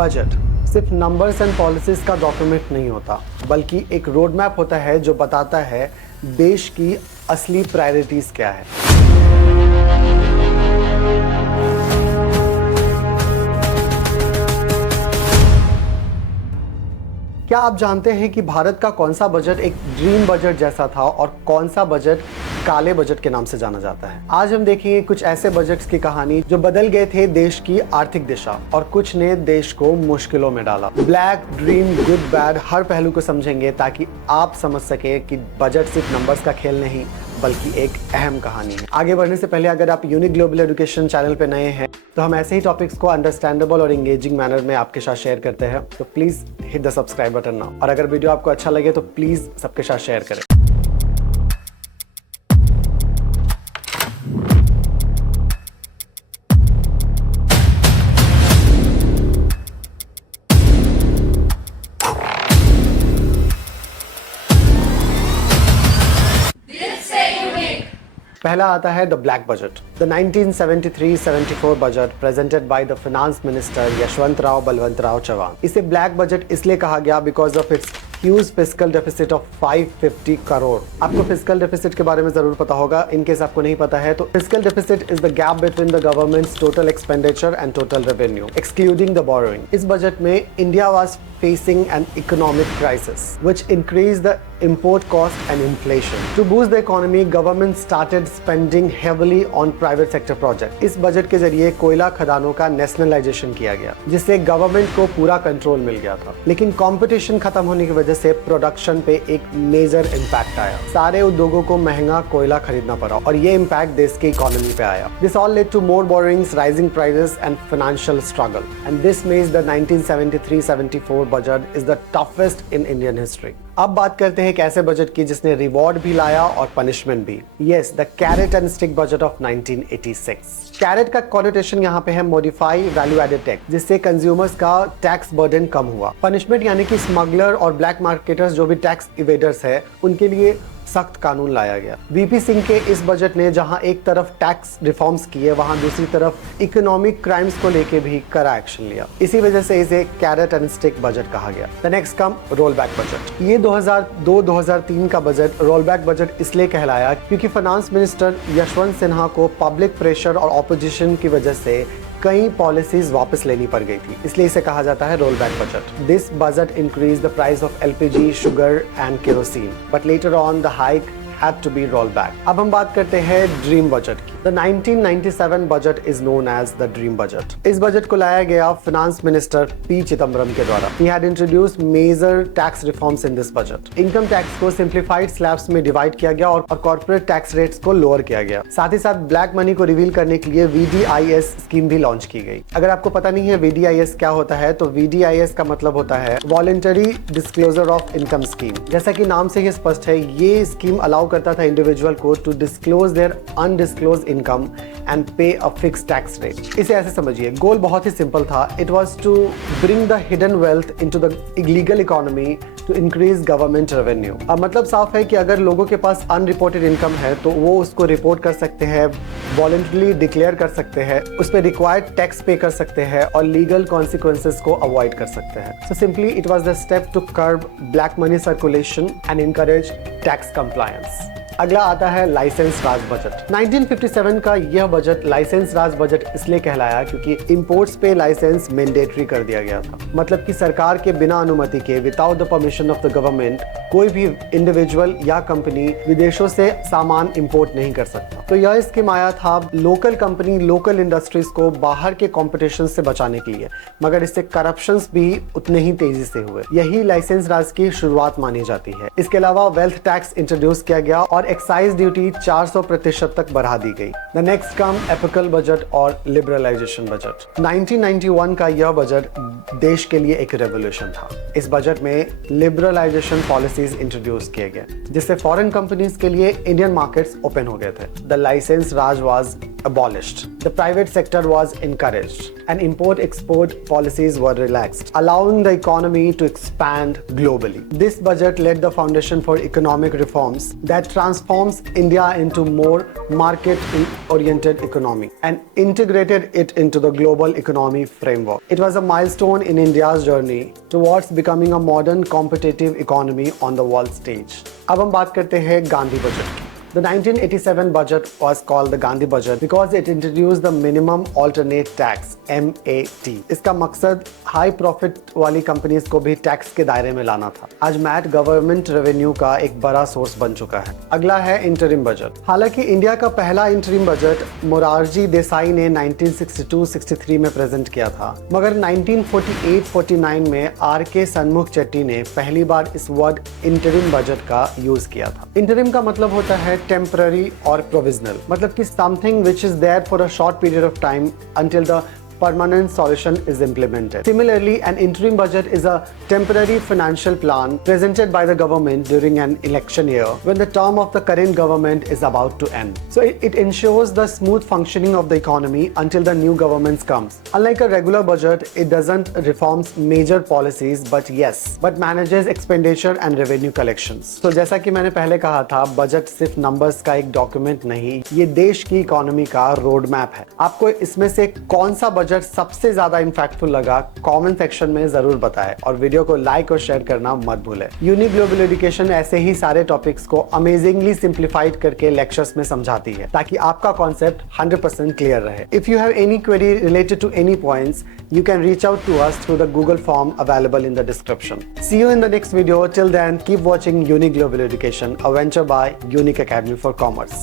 Budget सिर्फ numbers and policies का document नहीं होता, बल्कि एक रोड मैप होता है जो बताता है देश की असली प्रायोरिटीज क्या है। क्या आप जानते हैं कि भारत का कौन सा बजट एक ड्रीम बजट जैसा था और कौन सा बजट काले बजट के नाम से जाना जाता है? आज हम देखेंगे कुछ ऐसे बजट्स की कहानी जो बदल गए थे देश की आर्थिक दिशा और कुछ ने देश को मुश्किलों में डाला। ब्लैक, ड्रीम, गुड, बैड हर पहलू को समझेंगे ताकि आप समझ सके कि बजट सिर्फ नंबर्स का खेल नहीं बल्कि एक अहम कहानी है। आगे बढ़ने से पहले अगर आप यूनिक ग्लोबल एजुकेशन चैनल पे नए हैं तो हम ऐसे ही टॉपिक्स को अंडरस्टैंडेबल और एंगेजिंग मैनर में आपके साथ शेयर करते हैं, तो please hit the subscribe button now. और अगर वीडियो आपको अच्छा लगे तो प्लीज सबके साथ शेयर करें। पहला आता है the black budget, the 1973-74 budget presented by the finance minister Yashwantrao Balwantrao Chavan. इसे ब्लैक बजट इसलिए कहा गया because of its huge fiscal deficit of 550 crore. आपको फिस्कल डेफिसिट के बारे में जरूर पता होगा, इन केस आपको नहीं पता है तो fiscal deficit is the gap between the governments total expenditure and total revenue excluding the borrowing. इस बजट में India was facing an economic crisis which increased the import cost and inflation. To boost the economy, government started spending heavily on private sector projects. इस budget के जरिए कोयला खदानों का nationalisation किया गया जिससे गवर्नमेंट को पूरा कंट्रोल मिल गया था। लेकिन कंपटीशन खत्म होने की वजह से प्रोडक्शन पे एक मेजर इम्पैक्ट आया। सारे उद्योगों को महंगा कोयला खरीदना पड़ा और ये इम्पैक्ट देश की इकोनॉमी पे आया। This all led to more borrowings, rising prices and financial struggle. And this makes the 1973-74 budget is the toughest in Indian history. अब बात करते हैं एक ऐसे बजट की जिसने रिवॉर्ड भी लाया और पनिशमेंट भी। Yes, the carrot and stick budget of 1986। Carrot का कॉनोटेशन यहाँ पे है मॉडिफाई वैल्यू एडेड टैक्स, जिससे कंज्यूमर्स का टैक्स बर्डन कम हुआ। पनिशमेंट यानी कि स्मगलर और ब्लैक मार्केटर्स जो भी टैक्स इवेडर्स है उनके लिए सख्त कानून लाया गया। वीपी सिंह के इस बजट ने जहां एक तरफ टैक्स रिफॉर्म्स किए वहां दूसरी तरफ इकोनॉमिक क्राइम्स को लेके भी कड़ा एक्शन लिया। इसी वजह से इसे कैरेट एंड स्टिक बजट कहा गया। The next come roll back budget. ये 2002-2003 का बजट रोल बैक बजट इसलिए कहलाया क्योंकि फाइनेंस मिनिस्टर यशवंत सिन्हा को पब्लिक प्रेशर और ऑपोजिशन की वजह से कई पॉलिसीज वापस लेनी पड़ गई थी, इसलिए इसे कहा जाता है roll back budget. This budget increase the price of LPG, sugar and kerosene, but later on the hike had to be rolled back. अब हम बात करते हैं ड्रीम बजट की। The 1997 budget is known as the dream budget. इस budget को लाया गया फाइनेंस मिनिस्टर पी चिदम्बरम के द्वारा। He had introduced major tax reforms in this budget. Income tax को सिंप्लीफाइड स्लैब्स में डिवाइड किया गया और कॉर्पोरेट टैक्स रेट्स को लोअर किया गया। साथ ही साथ ब्लैक मनी को रिवील करने के लिए VDIS स्कीम भी लॉन्च की गई। अगर आपको पता नहीं है VDIS क्या होता है तो VDIS का मतलब होता है voluntary disclosure of income scheme. जैसा कि नाम से ही स्पष्ट है, ये स्कीम अलाउ करता था इंडिविजुअल को to disclose their undisclose income and pay a fixed tax rate. इसे ऐसे समझिए, गोल बहुत ही सिंपल था। It was to bring the hidden wealth into the legal economy to increase government revenue. अब मतलब साफ है कि अगर लोगों के पास अनरिपोर्टेड इनकम है तो वो उसको रिपोर्ट कर सकते हैं, वॉलंटरली डिक्लेयर कर सकते हैं, उस पर रिक्वायर्ड टैक्स पे कर सकते हैं और लीगल कॉन्सिक्वेंसेस को अवॉइड कर सकते हैं। So simply it was the step to curb black money circulation and encourage tax compliance. अगला आता है लाइसेंस राज बजट। 1957 का यह बजट लाइसेंस राज बजट इसलिए कहलाया क्योंकि इंपोर्ट्स पे लाइसेंस मैंडेटरी कर दिया गया था। मतलब कि सरकार के बिना अनुमति के, without the permission of the government, कोई भी इंडिविजुअल या कंपनी विदेशों से सामान इंपोर्ट नहीं कर सकता। तो यह स्कीम आया था लोकल कंपनी, लोकल इंडस्ट्रीज को बाहर के कॉम्पिटिशन से बचाने के लिए, मगर इससे करप्शंस भी उतने ही तेजी से हुए। यही लाइसेंस राज की शुरुआत मानी जाती है। इसके अलावा वेल्थ टैक्स इंट्रोड्यूस किया गया और एक्साइज ड्यूटी 400% तक बढ़ा दी गई। The next come apical budget और लिबरलाइजेशन बजट। 1991 का यह बजट देश के लिए एक रेवोल्यूशन था। इस बजट में लिबरलाइजेशन पॉलिसीज इंट्रोड्यूस किए गए जिससे फॉरेन कंपनीज के लिए इंडियन मार्केट्स ओपन हो गए थे। The licence Raj was abolished. The private sector was encouraged and import-export policies were relaxed, allowing the economy to expand globally. This budget laid the foundation for economic reforms that transforms India into more market-oriented economy and integrated it into the global economy framework. It was a milestone in India's journey towards becoming a modern competitive economy on the world stage. अब हम बात करते हैं Gandhi budget की. The 1987 budget was called the Gandhi budget because it introduced the minimum alternate tax MAT. इसका मकसद high profit वाली companies को भी टैक्स के दायरे में लाना था. आज मैट गवर्नमेंट रेवेन्यू का एक बड़ा सोर्स बन चुका है. अगला है इंटरिम बजट. हालांकि इंडिया का पहला इंटरिम बजट मोरारजी देसाई ने 1962-63 में प्रेजेंट किया था, मगर 1948-49 में RK सन्मुख चेट्टी ने पहली बार इस वर्ड इंटरिम बजट का यूज किया था. इंटरिम का मतलब होता है टेम्पररी और प्रोविजनल, मतलब कि something which is there for a short period of time until the permanent solution is implemented. Similarly, an interim budget is a temporary financial plan presented by the government during an election year when the term of the current government is about to end. So it ensures the smooth functioning of the economy until the new government comes. Unlike a regular budget, it doesn't reforms major policies but manages expenditure and revenue collections. So जैसा कि मैंने पहले कहा था, budget सिर्फ numbers का एक document नहीं, ये देश की इकोनॉमी का रोड मैप है. आपको इसमें से कौन सा बजट सबसे ज्यादा इंपैक्टफुल लगा कमेंट सेक्शन में जरूर बताएं और वीडियो को लाइक और शेयर करना मत भूलें. यूनिक ग्लोबल एजुकेशन ऐसे ही सारे टॉपिक्स को अमेजिंगली सिंप्लीफाइड करके लेक्चर्स में समझाती है ताकि आपका कॉन्सेप्ट 100% क्लियर रहे. If you have any query related to any points, you can reach out to us through the Google form available in the description. See you in the next video. Till then, keep watching Unique Global Education, a venture by Unique Academy for Commerce.